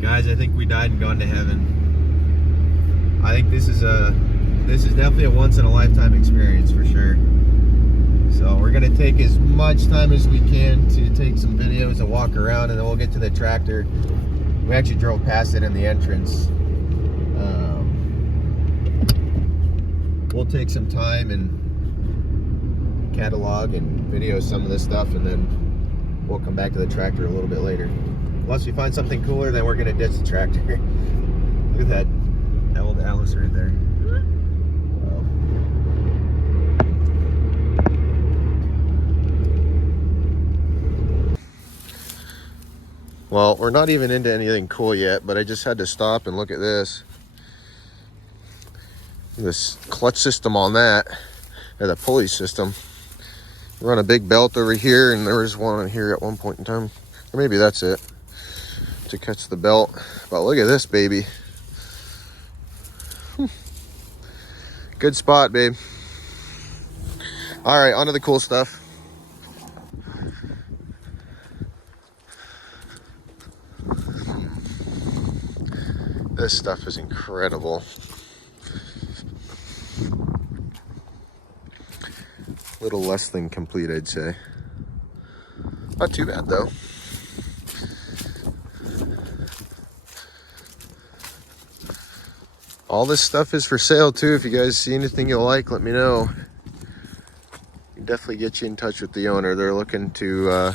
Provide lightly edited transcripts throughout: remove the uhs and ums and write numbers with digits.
Guys, I think we died and gone to heaven. I think this is definitely a once in a lifetime experience for sure. So we're gonna take as much time as we can to take some videos and walk around, and then we'll get to the tractor. We actually drove past it in the entrance. We'll take some time and catalog and video some of this stuff, and then we'll come back to the tractor a little bit later. Unless we find something cooler, then we're gonna ditch the tractor. Look at that old Alice right there. Wow. Well, we're not even into anything cool yet, but I just had to stop and look at this. This clutch system on that, or the pulley system. Run a big belt over here, and there was one on here at one point in time. Or maybe that's it, to catch the belt. But look at this baby. Good spot, babe. All right, on to the cool stuff. This stuff is incredible. A little less than complete, I'd say. Not too bad though. All this stuff is for sale too. If you guys see anything you like, let me know. Can definitely get you in touch with the owner. They're looking to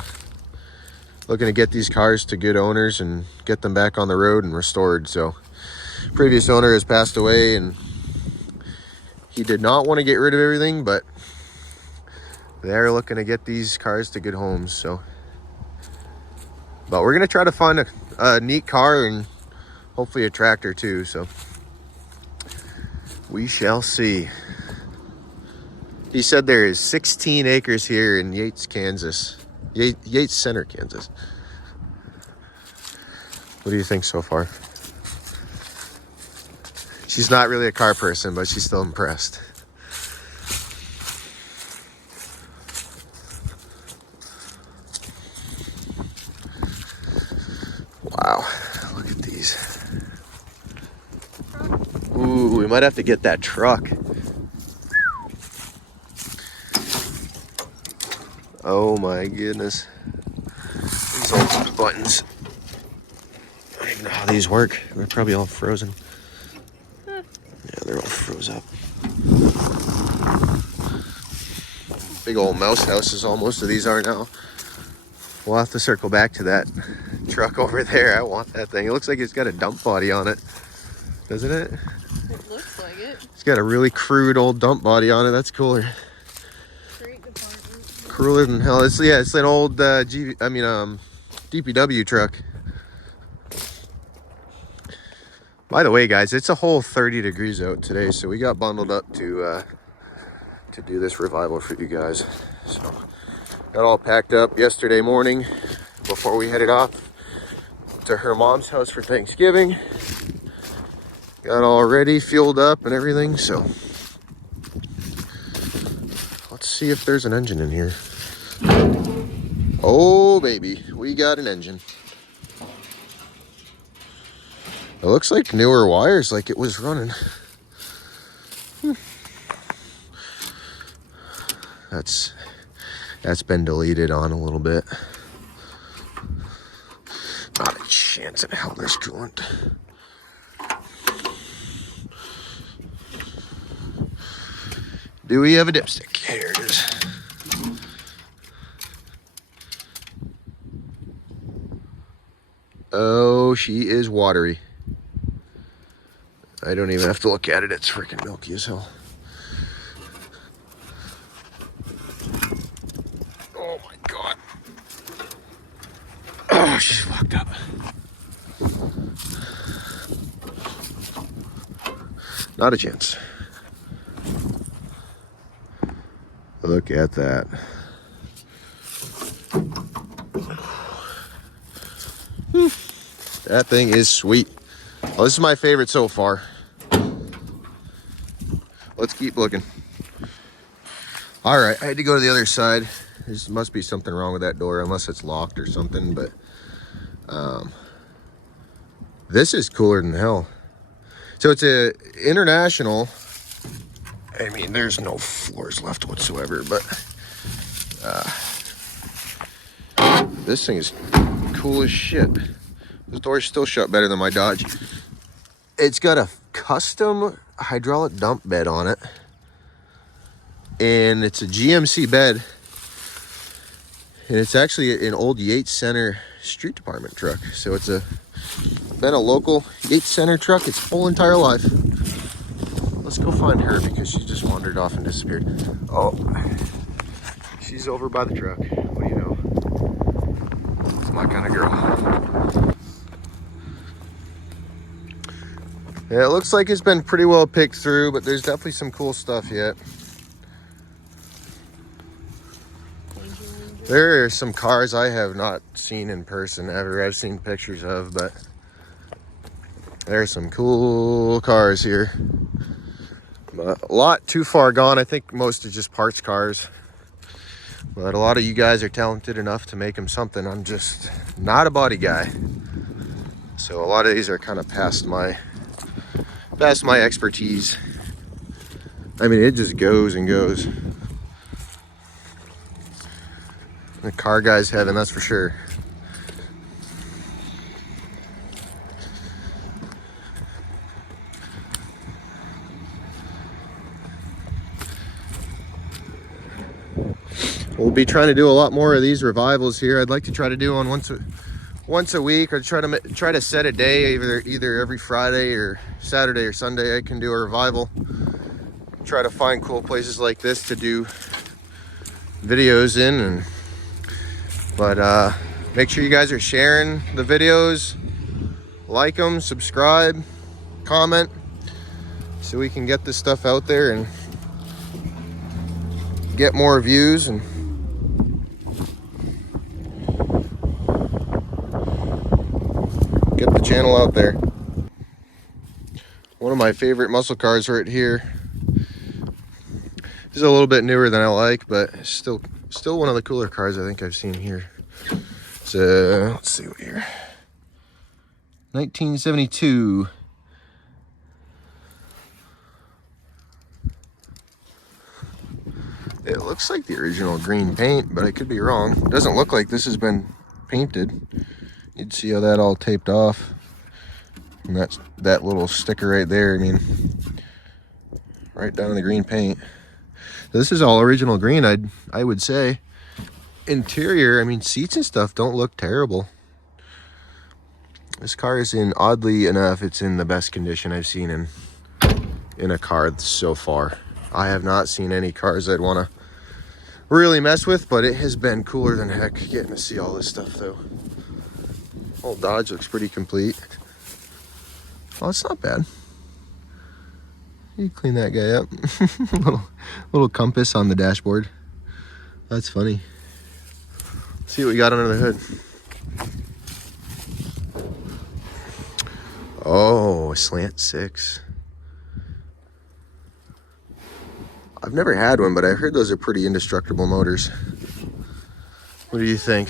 get these cars to good owners and get them back on the road and restored. So previous owner has passed away, and he did not want to get rid of everything, but they're looking to get these cars to good homes. So, but we're gonna try to find a neat car and hopefully a tractor too. So we shall see. He said there is 16 acres here in Yates, Kansas. Yates Center, Kansas. What do you think so far? She's not really a car person, but she's still impressed. Wow, look at these. Ooh, we might have to get that truck. Oh my goodness. These old buttons. I don't even know how these work. They're probably all frozen. Yeah, they're all froze up. Big old mouse houses, all most of these are now. We'll have to circle back to that truck over there. I want that thing. It looks like it's got a dump body on it, doesn't it? It looks like it. It's got a really crude old dump body on it. That's cooler. Great department. Cooler than hell. It's an old DPW truck. By the way, guys, it's a whole 30 degrees out today, so we got bundled up to do this revival for you guys. So got all packed up yesterday morning before we headed off to her mom's house for Thanksgiving. Got all ready, fueled up and everything, so let's see if there's an engine in here. Oh baby, we got an engine. It looks like newer wires, like it was running. That's been deleted on a little bit. Not a chance in hell there's coolant. Do we have a dipstick? Here it is. Oh, she is watery. I don't even have to look at it. It's freaking milky as hell. Oh my God. Oh, she's fucked up. Not a chance. Look at that. That thing is sweet. Well, this is my favorite so far. Let's keep looking. All right, I had to go to the other side. There must be something wrong with that door, unless it's locked or something, but This is cooler than hell. So it's a international. I mean, there's no floors left whatsoever, but this thing is cool as shit. The door's still shut better than my Dodge. It's got a custom hydraulic dump bed on it. And it's a GMC bed. And it's actually an old Yates Center Street Department truck. So it's been a local Yates Center truck its whole entire life. Let's go find her because she just wandered off and disappeared. Oh, she's over by the truck. What do you know? It's my kind of girl. Yeah, it looks like it's been pretty well picked through, but there's definitely some cool stuff yet. There are some cars I have not seen in person ever. I've seen pictures of, but there's some cool cars here. But a lot too far gone. I think most are just parts cars. But a lot of you guys are talented enough to make them something. I'm just not a body guy. So a lot of these are kind of past my expertise. I mean, it just goes and goes. The car guy's heaven, that's for sure. We'll be trying to do a lot more of these revivals here. I'd like to try to do one once a week, or try to set a day, either every Friday or Saturday or Sunday. I can do a revival. Try to find cool places like this to do videos in, but make sure you guys are sharing the videos, like them, subscribe, comment, so we can get this stuff out there and get more views and get the channel out there. One of my favorite muscle cars right here. This is a little bit newer than I like, but still one of the cooler cars I think I've seen here. So let's see what year. 1972. It looks like the original green paint, but I could be wrong. It doesn't look like this has been painted. You'd see how that all taped off. And that's that little sticker right there. I mean, right down in the green paint. So this is all original green, I would say. Interior, I mean, seats and stuff don't look terrible. This car is oddly enough, it's in the best condition I've seen in a car so far. I have not seen any cars I'd want to really mess with, but it has been cooler than heck getting to see all this stuff though. Old Dodge looks pretty complete. Oh, it's not bad. You clean that guy up. little compass on the dashboard. That's funny. Let's see what we got under the hood. Oh, a slant 6. I've never had one, but I heard those are pretty indestructible motors. What do you think?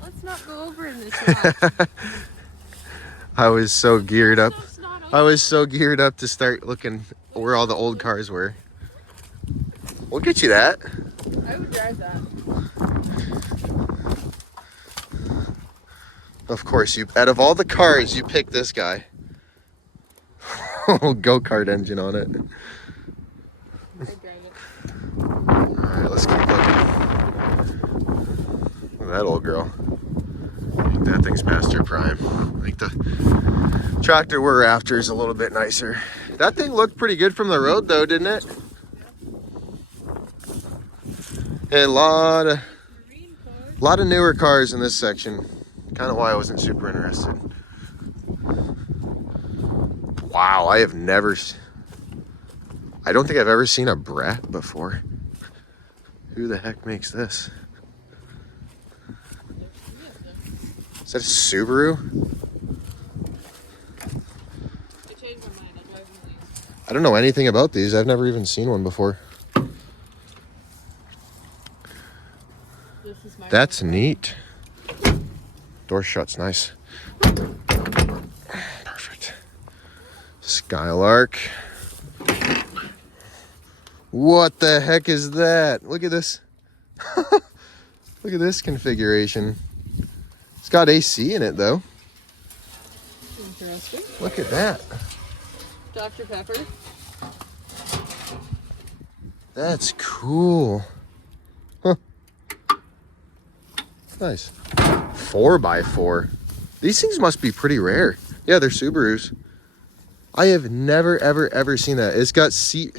Let's not go over in this house. I was so geared up. I was so geared up to start looking where all the old cars were. We'll get you that. I would drive that. Of course, out of all the cars, you pick this guy. Go-kart engine on it. I'd drive it. Alright, let's keep looking. Look at that old girl. I think that thing's past her prime. I think the tractor we're after is a little bit nicer. That thing looked pretty good from the road though, didn't it? A lot of newer cars in this section. Kind of why I wasn't super interested. Wow, I don't think I've ever seen a Brat before. Who the heck makes this? Is that a Subaru? I changed my mind. I'll drive one of these. I don't know anything about these. I've never even seen one before. This is my That's neat. Door shut's nice. Perfect. Skylark. What the heck is that? Look at this. Look at this configuration. It's got AC in it though. Interesting. Look at that. Dr. Pepper. That's cool. Huh. Nice. 4x4. These things must be pretty rare. Yeah, they're Subarus. I have never, ever seen that. It's got seat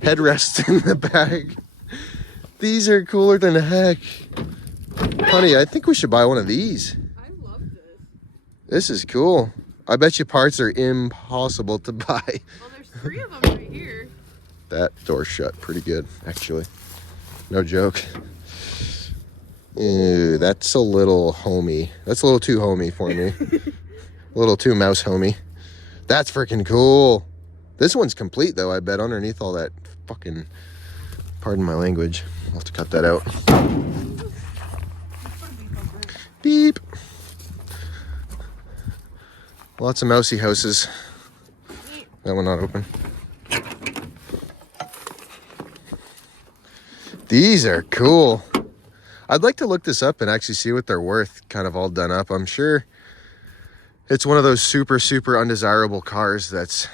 headrests in the back. These are cooler than heck. Honey, I think we should buy one of these. I love this. This is cool. I bet you parts are impossible to buy. Well, there's 3 of them right here. That door's shut pretty good, actually. No joke. Ew, that's a little homey. That's a little too homey for me. A little too mouse homey. That's freaking cool. This one's complete though, I bet, underneath all that fucking, pardon my language. I'll have to cut that out. Beep. Lots of mousy houses. That one not open. These are cool. I'd like to look this up and actually see what they're worth, kind of all done up. I'm sure it's one of those super undesirable cars that's,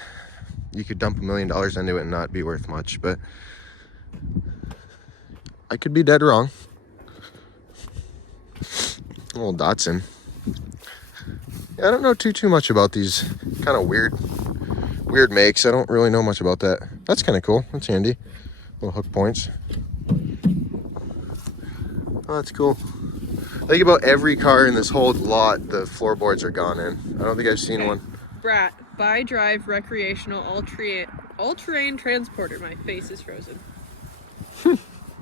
you could dump $1 million into it and not be worth much, but I could be dead wrong. Old Datsun. Yeah, I don't know too much about these kind of weird makes. I don't really know much about that. That's kind of cool. That's handy. Little hook points. Oh, that's cool. I think about every car in this whole lot, the floorboards are gone in. I don't think I've seen one. Brat, buy, drive, recreational, all-terrain transporter. My face is frozen.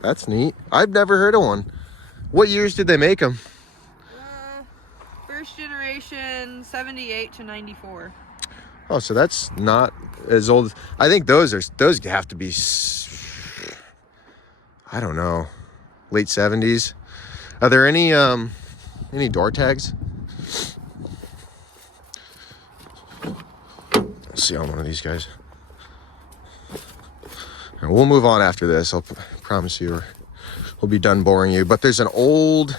That's neat. I've never heard of one. What years did they make them? First generation, 78 to 94. Oh, so that's not as old. I think those have to be, I don't know, late 70s. Are there any door tags? Let's see on one of these guys. And we'll move on after this. I'll promise you we'll be done boring you. But there's an old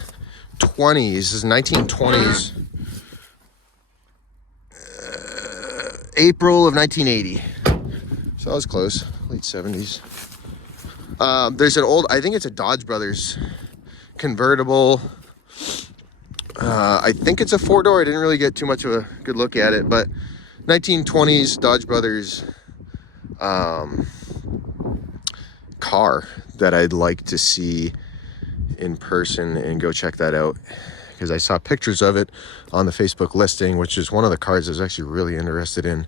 20s. This is 1920s. April of 1980. So I was close. Late 70s. There's an old, I think it's a Dodge Brothers convertible. I think it's a 4-door. I didn't really get too much of a good look at it, but 1920s Dodge Brothers car that I'd like to see in person and go check that out, because I saw pictures of it on the Facebook listing, which is one of the cars I was actually really interested in,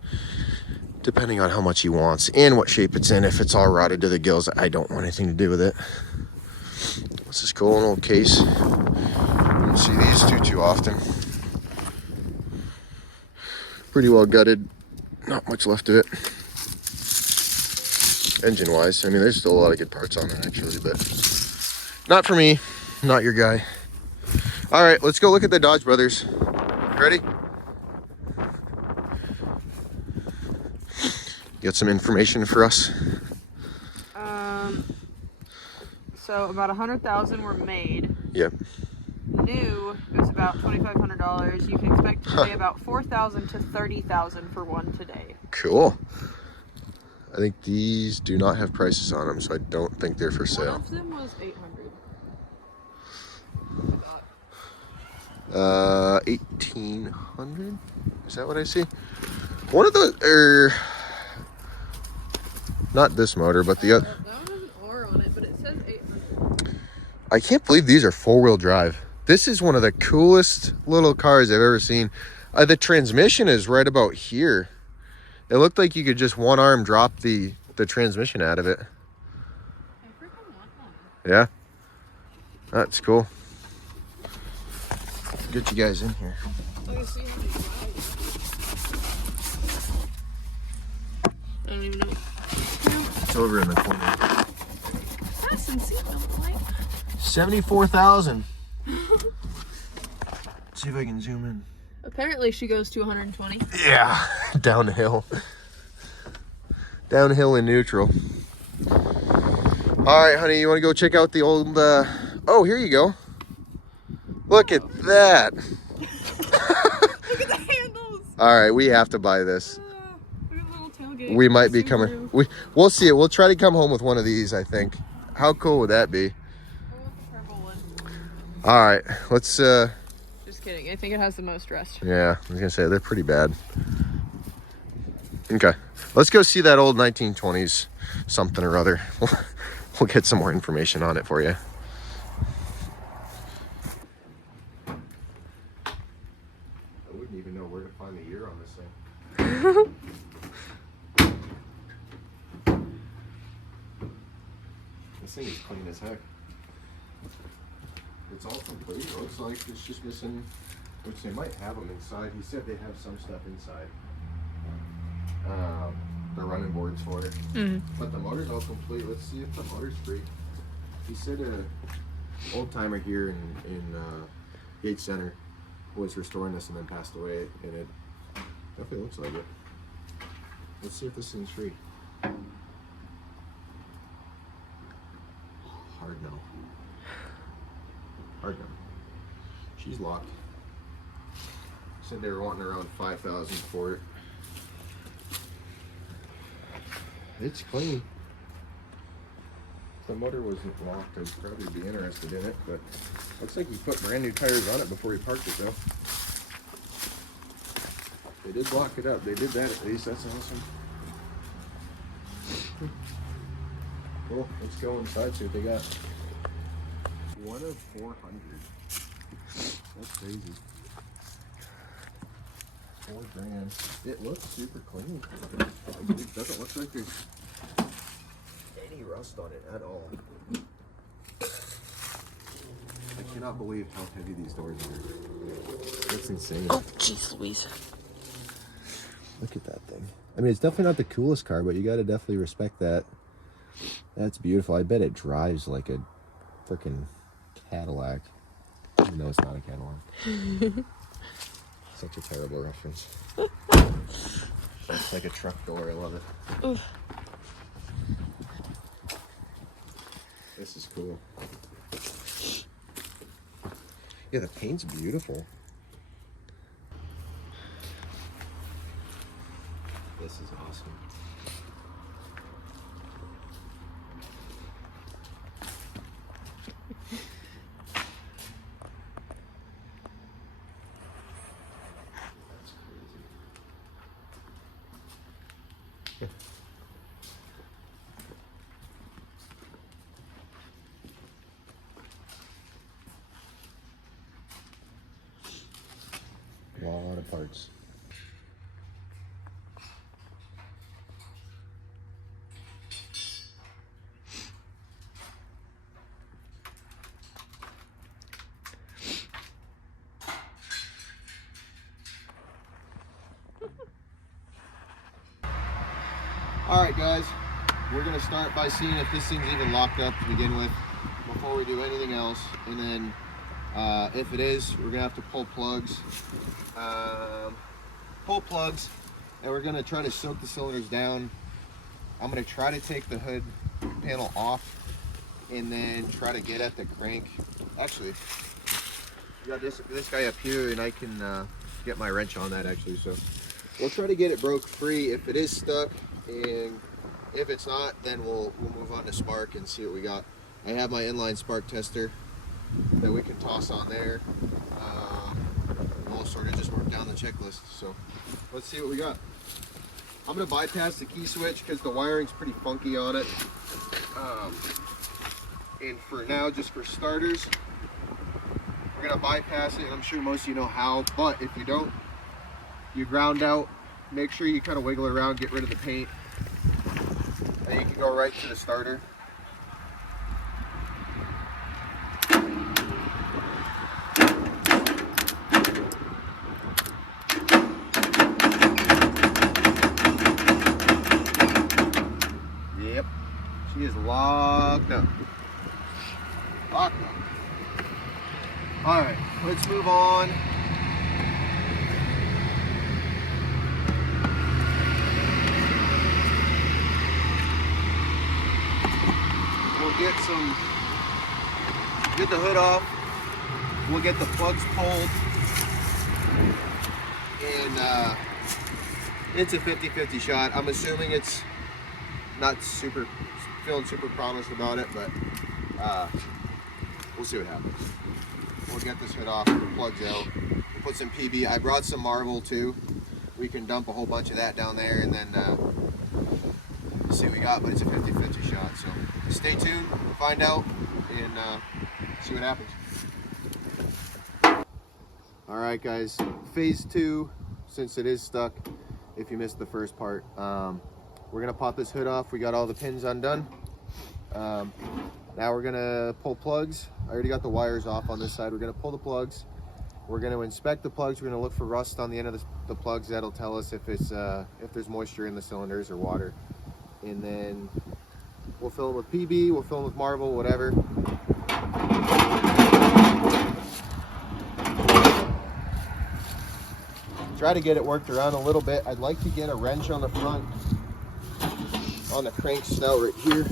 depending on how much he wants and what shape it's in. If it's all rotted to the gills, I don't want anything to do with it. This is cool, an old case. I don't see these too often. Pretty well gutted. Not much left of it. Engine wise, I mean, there's still a lot of good parts on it actually, but not for me, not your guy. All right, let's go look at the Dodge Brothers. Ready? Get some information for us. So about 100,000 were made. Yep. New is about $2,500. You can expect to pay about $4,000 to $30,000 for one today. Cool. I think these do not have prices on them, so I don't think they're for sale. One of them was $800. 1,800? Is that what I see? One of those, not this motor, but the other. That one has an R on it, but it says 800. I can't believe these are 4-wheel drive. This is one of the coolest little cars I've ever seen. The transmission is right about here. It looked like you could just one arm drop the transmission out of it. I freaking want one. Yeah? That's cool. Get you guys in here. Let me see how many rides. I don't even know. It's over in the corner. Fasten seatbelt light. 74,000. See if I can zoom in. Apparently she goes to 120. Yeah, downhill. Downhill in neutral. All right, honey, you want to go check out the old, oh, here you go. Look at that. Look at the handles. All right, we have to buy this. We have a little tailgate. We might be coming. We'll see it. We'll try to come home with one of these, I think. How cool would that be? I want the purple one. All right, let's, Just kidding. I think it has the most rust. yeah, I was gonna say they're pretty bad. Okay, let's go see that old 1920s something or other. We'll get some more information on it for you. I wouldn't even know where to find the year on this thing. This thing is clean as heck. It's all complete. It looks like it's just missing, which they might have them inside. He said they have some stuff inside. The running boards for it. But the motor's all complete. Let's see if the motor's free. He said a old timer here in Gage Center was restoring this and then passed away, and it definitely looks like it. Let's see if this thing's free. Hard no. Hard no. She's locked. Said they were wanting around 5,000 for it. It's clean. If the motor wasn't locked, I'd probably be interested in it, but looks like he put brand new tires on it before he parked it though. They did lock it up. They did that at least. That's awesome. Cool. Let's go inside, see what they got. One of 400. That's crazy. $4,000. It looks super clean. It doesn't look like there's any rust on it at all. I cannot believe how heavy these doors are. That's insane. Oh, jeez Louise. Look at that thing. I mean, it's definitely not the coolest car, but you got to definitely respect that. That's beautiful. I bet it drives like a freaking Cadillac. Even though it's not a Cadillac. Such a terrible reference. It's like a truck door. I love it. Oof. This is cool. Yeah, the paint's beautiful. This is awesome. A lot of parts. Alright guys, we're going to start by seeing if this thing's even locked up to begin with before we do anything else, and then if it is, we're gonna have to pull plugs, and we're gonna try to soak the cylinders down. I'm gonna try to take the hood panel off and then try to get at the crank. Actually, we got this guy up here, and I can get my wrench on that actually. So we'll try to get it broke free if it is stuck, and if it's not, then we'll move on to spark and see what we got. I have my inline spark tester that we can toss on there. We'll sort of just work down the checklist. So let's see what we got. I'm going to bypass the key switch because the wiring's pretty funky on it. And for now, just for starters, we're going to bypass it. And I'm sure most of you know how, but if you don't, you ground out. Make sure you kind of wiggle it around, get rid of the paint. And you can go right to the starter. Yep, she is locked up. Locked up. All right, let's move on we'll get the hood off, we'll get the plugs pulled, and it's a 50-50 shot. I'm assuming it's not feeling super promised about it, but we'll see what happens. We'll get this hood off, the plugs out, we'll put some PB. I brought some marble too. We can dump a whole bunch of that down there and then see what we got, but it's a 50-50 shot. So stay tuned, find out, and see what happens. All right, guys, phase 2, since it is stuck, if you missed the first part, we're gonna pop this hood off. We got all the pins undone. Now we're gonna pull plugs. I already got the wires off on this side. We're gonna pull the plugs. We're gonna inspect the plugs. We're gonna look for rust on the end of the plugs. That'll tell us if there's moisture in the cylinders or water. And then we'll fill them with PB, we'll fill them with marble, whatever. Try to get it worked around a little bit. I'd like to get a wrench on the front, on the crank snout right here.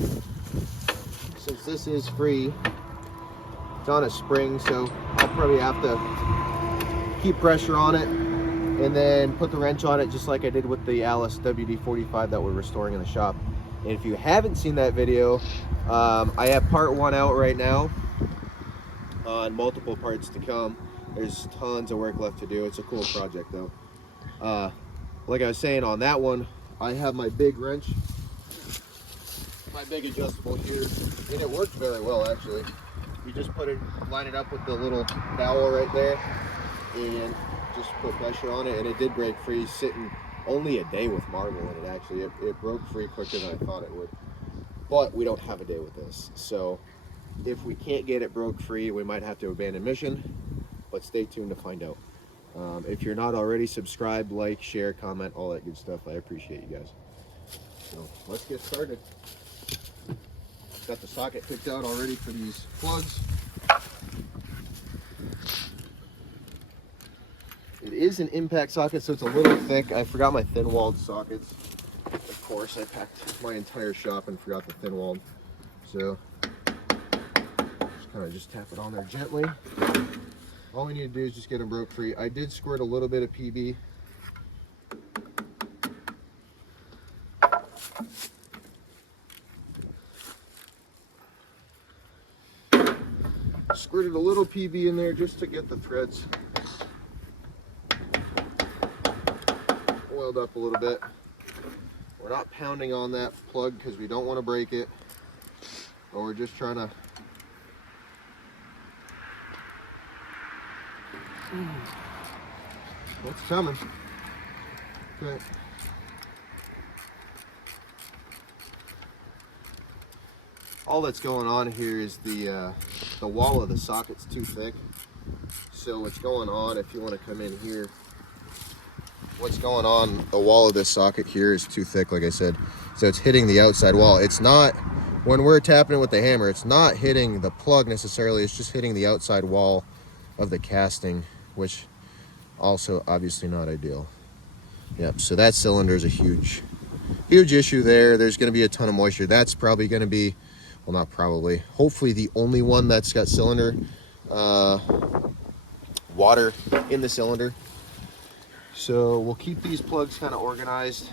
Since this is free, it's on a spring, so I'll probably have to keep pressure on it and then put the wrench on it just like I did with the Alice WD-45 that we're restoring in the shop. And if you haven't seen that video, I have part 1 out right now on multiple parts to come. There's tons of work left to do. It's a cool project though. Like I was saying, on that one, I have my big wrench, my big adjustable here, and it worked very well actually. You just line it up with the little dowel right there and just put pressure on it, and it did break free, sitting only a day with marble in it actually. It broke free quicker than I thought it would. But we don't have a day with this. So if we can't get it broke free, we might have to abandon mission, but stay tuned to find out. If you're not already, subscribe, like, share, comment, all that good stuff. I appreciate you guys. So let's get started. Got the socket picked out already for these plugs. It is an impact socket, so it's a little thick. I forgot my thin-walled sockets. Of course, I packed my entire shop and forgot the thin-walled. So just tap it on there gently. All we need to do is just get them broke free. I did squirt a little bit of PB. Squirted a little PB in there just to get the threads oiled up a little bit. We're not pounding on that plug because we don't want to break it, but we're just trying to what's coming. Okay. All that's going on here is the wall of the socket's too thick. So what's going on, if you want to come in here, what's going on, the wall of this socket here is too thick, like I said. So it's hitting the outside wall. It's not, when we're tapping it with the hammer, it's not hitting the plug necessarily, it's just hitting the outside wall of the casting, which also obviously not ideal. Yep, so that cylinder is a huge issue there. There's going to be a ton of moisture. That's probably going to be, well, not probably, hopefully the only one that's got cylinder water in the cylinder. So we'll keep these plugs kind of organized.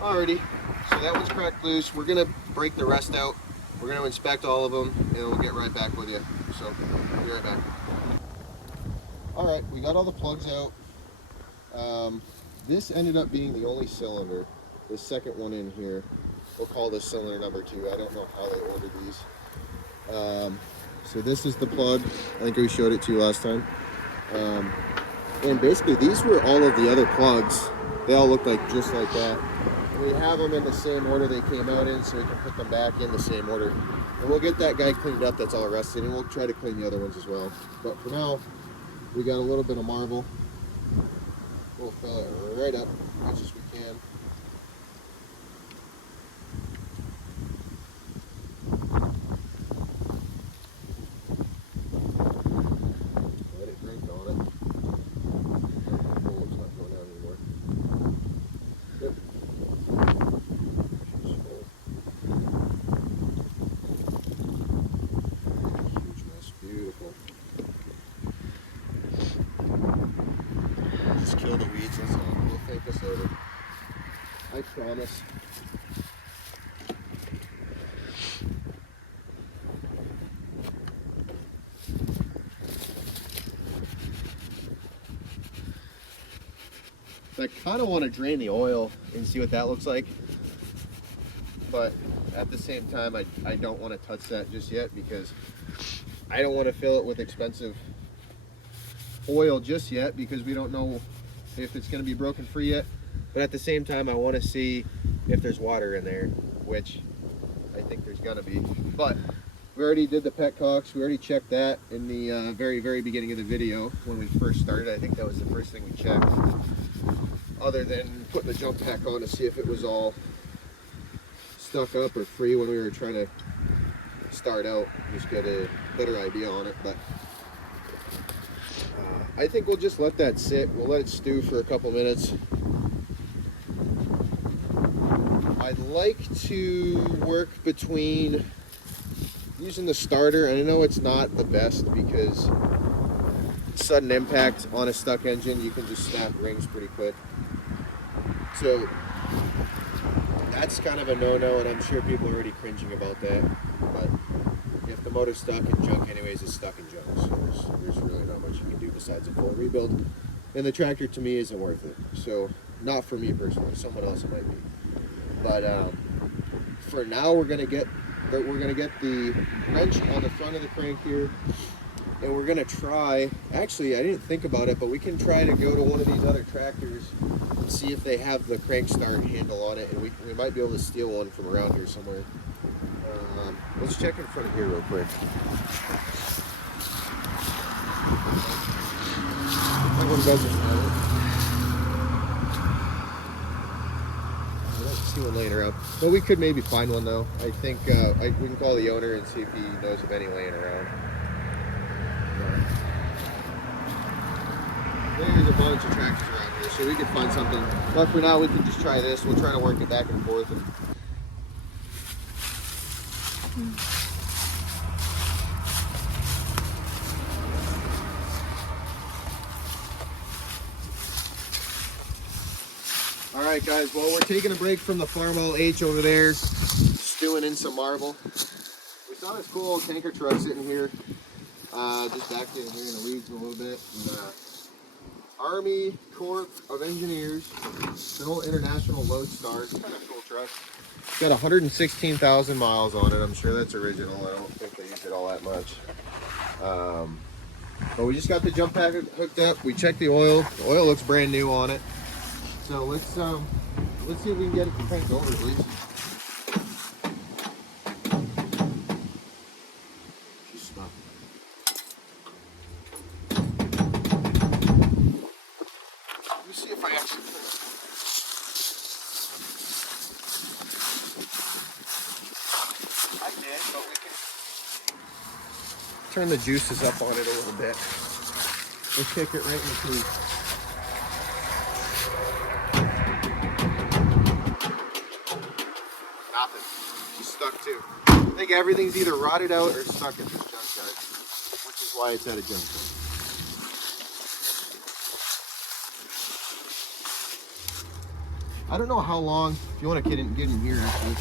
Alrighty, so that one's cracked loose. We're gonna break the rest out. We're gonna inspect all of them, and we'll get right back with you. So, be right back. Alright, we got all the plugs out. This ended up being the only cylinder. The second one in here, we'll call this cylinder number 2. I don't know how they ordered these. So this is the plug. I think we showed it to you last time. And basically, these were all of the other plugs. They all look like just like that. We have them in the same order they came out in, so we can put them back in the same order. And we'll get that guy cleaned up that's all rusted, and we'll try to clean the other ones as well. But for now, we got a little bit of marble. We'll fill it right up as much as we can. Let it drink on it. Oh, it's not going down anymore. Yep. She's full. Huge mess. Beautiful. Just kill the weeds, that's all. We'll thank us later. I promise. I kind of want to drain the oil and see what that looks like, but at the same time I don't want to touch that just yet because I don't want to fill it with expensive oil just yet because we don't know if it's going to be broken free yet. But at the same time I want to see if there's water in there, which I think there's going to be. But we already did the petcocks. We already checked that in the very beginning of the video when we first started. I think that was the first thing we checked, other than putting the jump pack on to see if it was all stuck up or free when we were trying to start out, just get a better idea on it. But I think we'll just let that sit. We'll let it stew for a couple minutes. I'd like to work between using the starter, and I know it's not the best because sudden impact on a stuck engine, you can just snap rings pretty quick. So that's kind of a no-no, and I'm sure people are already cringing about that. But if the motor's stuck and junk anyways, it's stuck in junk. So there's really not much you can do besides a full rebuild. And the tractor to me isn't worth it. So not for me personally, someone else it might be. But for now we're gonna get the wrench on the front of the crank here. And we're gonna try, actually I didn't think about it, but we can try to go to one of these other tractors and see if they have the crank start handle on it, and we might be able to steal one from around here somewhere. Let's check in front of here real quick. That one doesn't have it. I don't see one laying around, but we could maybe find one though. I think we can call the owner and see if he knows of any laying around. There's a bunch of tractors around here, so we could find something. But for now, we can just try this. We'll try to work it back and forth. All right, guys. Well, we're taking a break from the Farmall H over there, stewing in some marble. We saw this cool old tanker truck sitting here, just back in here in the weeds a little bit. And, Army Corps of Engineers. It's an old International Lodestar. It's kind of a cool truck. It's got 116,000 miles on it. I'm sure that's original. I don't think they use it all that much. But we just got the jump pack hooked up. We checked the oil. The oil looks brand new on it. So let's see if we can get it to crank over, please. She's stuck. Let me see if I actually can. I did, but we can turn the juices up on it a little bit. We'll kick it right in the teeth. Nothing. She's stuck too. I think everything's either rotted out or stuck in this junkyard, which is why it's at a junkyard. I don't know how long, if you want to get in here actually.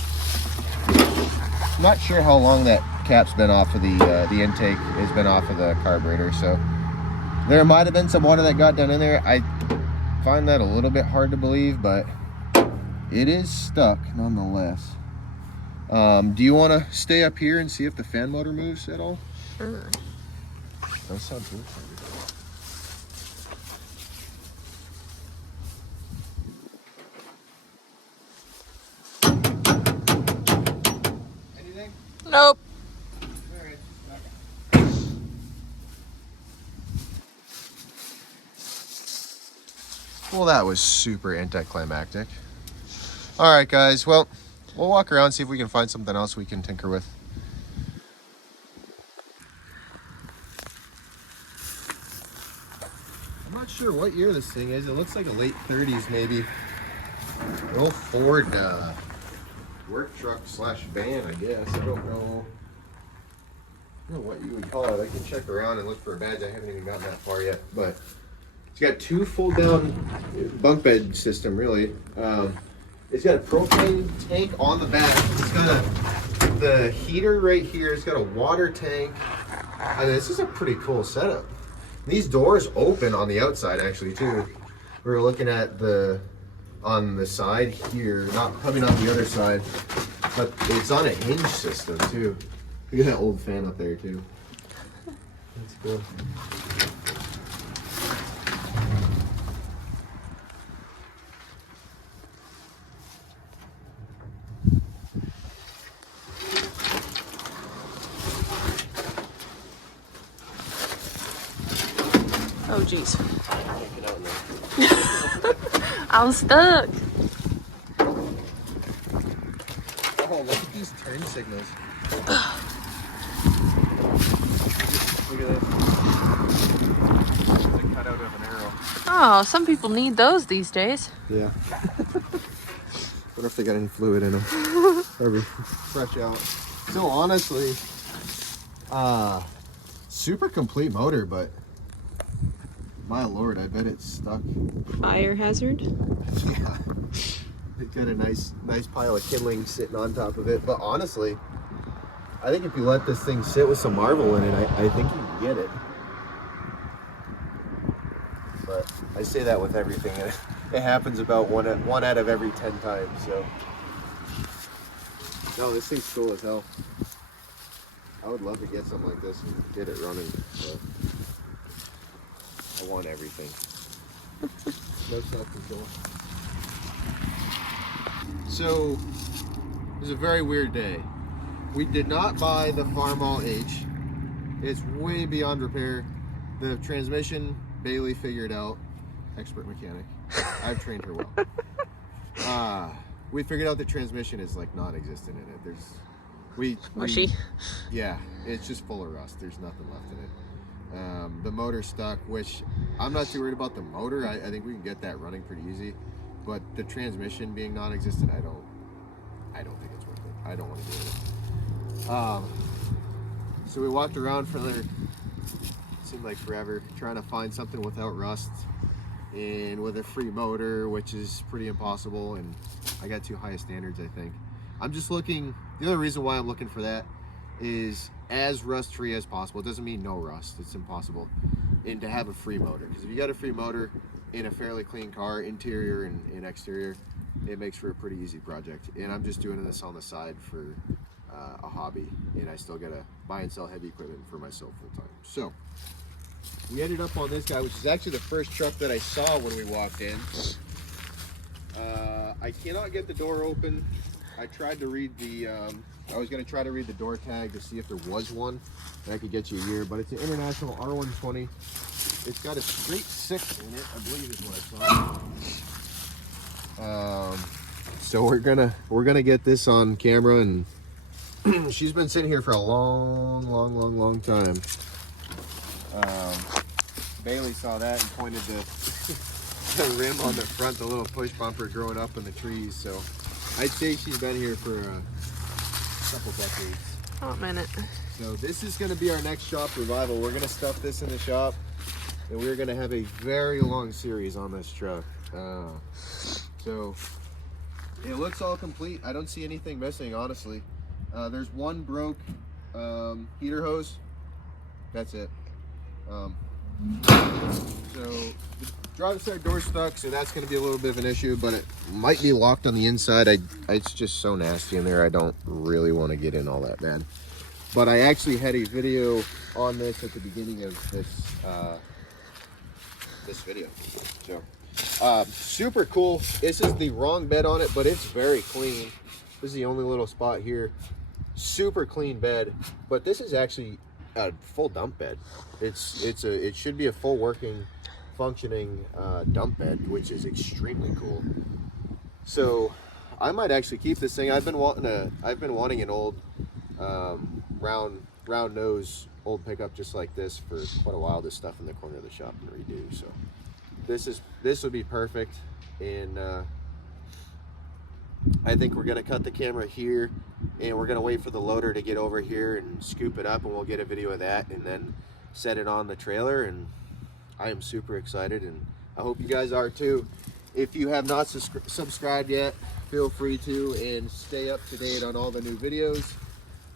I'm not sure how long that cap's been off of the intake has been off of the carburetor, so there might have been some water that got down in there. I find that a little bit hard to believe, but it is stuck nonetheless. Do you want to stay up here and see if the fan motor moves at all? Sure. That sounds good. Anything? Nope. All right. Well, that was super anticlimactic. All right, guys. Well, we'll walk around, see if we can find something else we can tinker with. I'm not sure what year this thing is. It looks like a late 30s, maybe. An old Ford work truck slash van, I guess. I don't know what you would call it. I can check around and look for a badge. I haven't even gotten that far yet, but it's got 2 fold down bunk bed system, really. It's got a propane tank on the back. It's got the heater right here. It's got a water tank. I mean, this is a pretty cool setup. These doors open on the outside, actually, too. We were looking at on the side here, not coming on the other side, but it's on a hinge system, too. Look at that old fan up there, too. That's cool. Oh, jeez. I'm stuck. Oh, look at these turn signals. Look at this. It's a cutout of an arrow. Oh, some people need those these days. Yeah. What if they got any fluid in them? Or be fresh out. So honestly, super complete motor, but my lord, I bet it's stuck. Fire hazard? Yeah. It got a nice pile of kindling sitting on top of it. But honestly, I think if you let this thing sit with some marble in it, I think you can get it. But I say that with everything. It happens about one out of every 10 times, so. No, this thing's cool as hell. I would love to get something like this and get it running. But I want everything. No self-control. So, it was a very weird day. We did not buy the Farmall H. It's way beyond repair. The transmission, Bailey figured out. Expert mechanic. I've trained her well. We figured out the transmission is like non-existent in it. Mushy. Yeah, it's just full of rust. There's nothing left in it. The motor's stuck, which I'm not too worried about the motor. I think we can get that running pretty easy. But the transmission being non-existent, I don't think it's worth it. I don't want to do it. So we walked around for seemed like forever, trying to find something without rust and with a free motor, which is pretty impossible. And I got too high of standards, I think. I'm just looking. The other reason why I'm looking for that is as rust-free as possible. It doesn't mean no rust. It's impossible. And to have a free motor, because if you got a free motor in a fairly clean car, interior and exterior, it makes for a pretty easy project. And I'm just doing this on the side for a hobby, and I still gotta buy and sell heavy equipment for myself full time. So we ended up on this guy, which is actually the first truck that I saw when we walked in. I cannot get the door open. I tried to read the I was going to try to read the door tag to see if there was one that could get you a year, but it's an International R120. It's got a straight 6 in it, I believe is what I saw. So we're gonna get this on camera, and she's been sitting here for a long time. Bailey saw that and pointed to the rim on the front, the little push bumper growing up in the trees. So I'd say she's been here for a couple decades. Oh, a minute. So this is going to be our next shop revival. We're going to stuff this in the shop, and we're going to have a very long series on this truck. So it looks all complete. I don't see anything missing, honestly. There's one broke heater hose. That's it. So the driver's side door's stuck, so that's going to be a little bit of an issue, but it might be locked on the inside. It's just so nasty in there. I don't really want to get in all that bad. But I actually had a video on this at the beginning of this video. So super cool. This is the wrong bed on it, but it's very clean. This is the only little spot here. Super clean bed, but this is actually a full dump bed. It should be a full working functioning dump bed, which is extremely cool. So I might actually keep this thing. I've been wanting an old round nose old pickup just like this for quite a while. This stuff in the corner of the shop and redo. So this would be perfect. And I think we're gonna cut the camera here, and we're gonna wait for the loader to get over here and scoop it up, and we'll get a video of that and then set it on the trailer. And I am super excited, and I hope you guys are too. If you have not subscribed yet, feel free to, and stay up to date on all the new videos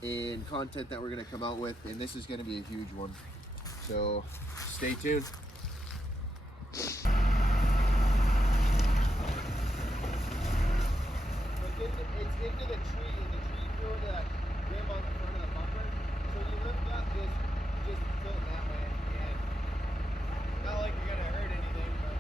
and content that we're going to come out with. And this is going to be a huge one, so stay tuned. It's into the tree, and the tree threw into that rim on the front of the bumper. So you lift up, just tilt that way, and not like you're gonna hurt anything, but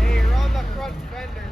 hey, you're on the front fender.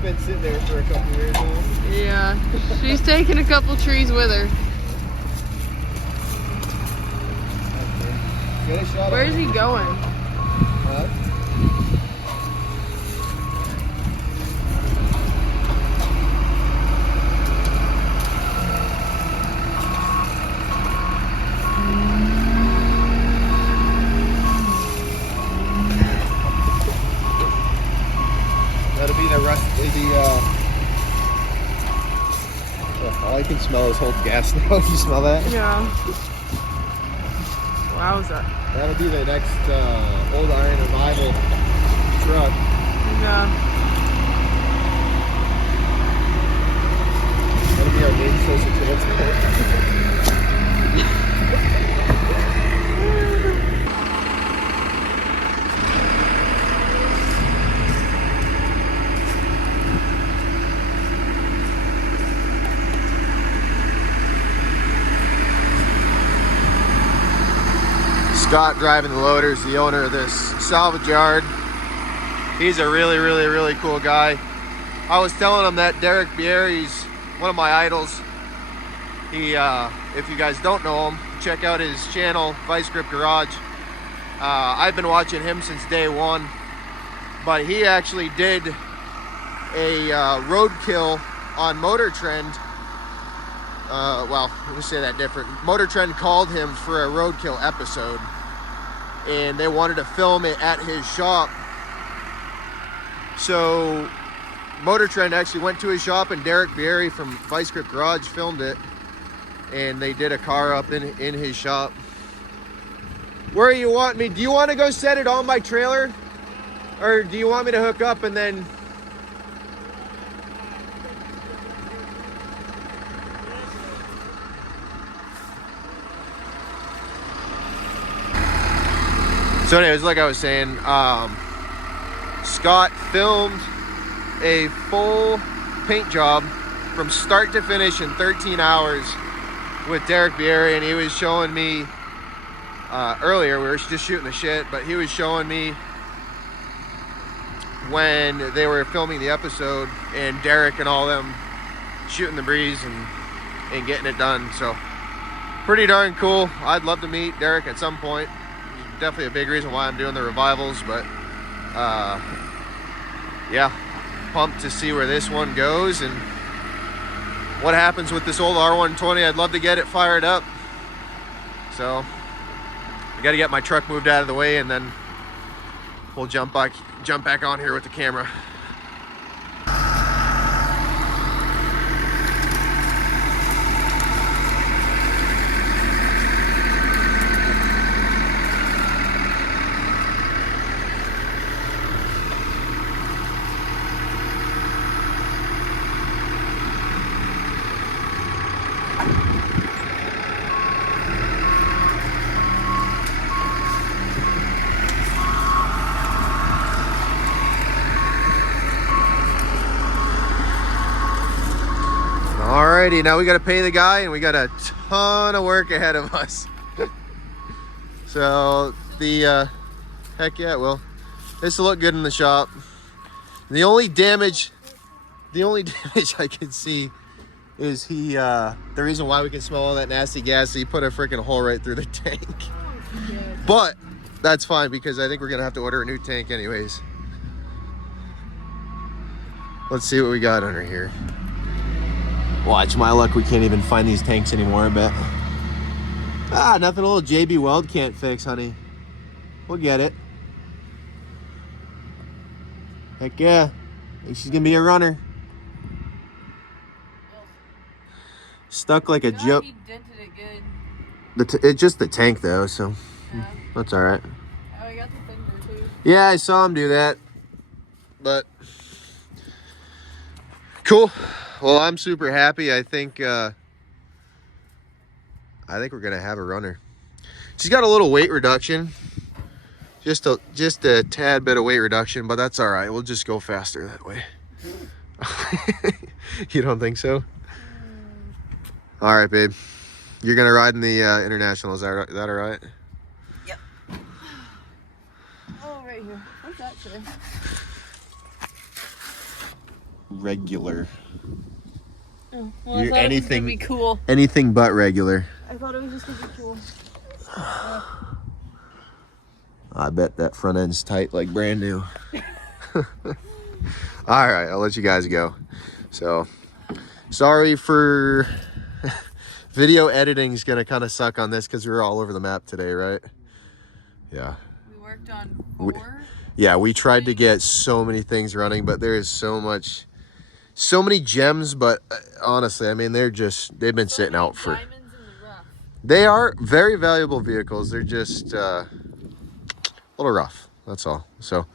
Been sitting there for a couple years now. Yeah, she's taking a couple trees with her. Get a shot. Where's he going? Huh? That'll be the rest. All I can smell is whole gas now. You smell that? Yeah. Wowza. That'll be the next old iron revival truck. Yeah. That'll be our main source of transport. Scott driving the loader is the owner of this salvage yard. He's a really, really, really cool guy. I was telling him that Derek Bierry's one of my idols. He, if you guys don't know him, check out his channel, Vice Grip Garage. I've been watching him since day one, but he actually did a roadkill on Motor Trend. Well, let me say that different. Motor Trend called him for a roadkill episode, and they wanted to film it at his shop. So Motor Trend actually went to his shop, and Derek Bierry from Vice Grip Garage filmed it, and they did a car up in his shop. Where you want me? Do you want to go set it on my trailer, or do you want me to hook up and then? So anyways, like I was saying, Scott filmed a full paint job from start to finish in 13 hours with Derek Bierry, and he was showing me earlier, we were just shooting the shit, but he was showing me when they were filming the episode, and Derek and all them shooting the breeze and getting it done. So pretty darn cool. I'd love to meet Derek at some point. Definitely a big reason why I'm doing the revivals, but yeah, pumped to see where this one goes and what happens with this old R120. I'd love to get it fired up. So I got to get my truck moved out of the way, and then we'll jump back on here with the camera. Alrighty, now we got to pay the guy, and we got a ton of work ahead of us. So the heck yeah, well, this will look good in the shop. The only damage I can see is the reason why we can smell all that nasty gas. He put a freaking hole right through the tank. But that's fine, because I think we're gonna have to order a new tank anyways. Let's see what we got under here. Watch my luck, we can't even find these tanks anymore, I bet. Nothing a little JB Weld can't fix, honey. We'll get it. Heck yeah. I think she's gonna be a runner. Stuck like a joke. He dented it good. It's just the tank though, so Yeah. that's all right. Oh, he got the fender too. Yeah, I saw him do that, but cool. Well, I'm super happy. I think we're gonna have a runner. She's got a little weight reduction, just a tad bit of weight reduction, but that's all right. We'll just go faster that way. You don't think so? All right, babe. You're gonna ride in the International. Is that all right? Yep. Oh, right here. What's that say? Regular. Oh, well, I thought it was gonna be cool. Anything but regular. I thought it was just gonna be cool. I bet that front end's tight like brand new. All right, I'll let you guys go. So, sorry for video editing's gonna kind of suck on this because we were all over the map today, right? Yeah. We worked on 4. We tried to get so many things running, but there is so many gems. But honestly, I mean, they've been sitting out for. Diamonds in the rough. They are very valuable vehicles. They're just a little rough. That's all. So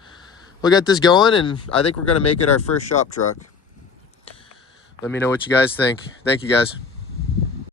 we'll get this going, and I think we're gonna make it our first shop truck. Let me know what you guys think. Thank you, guys.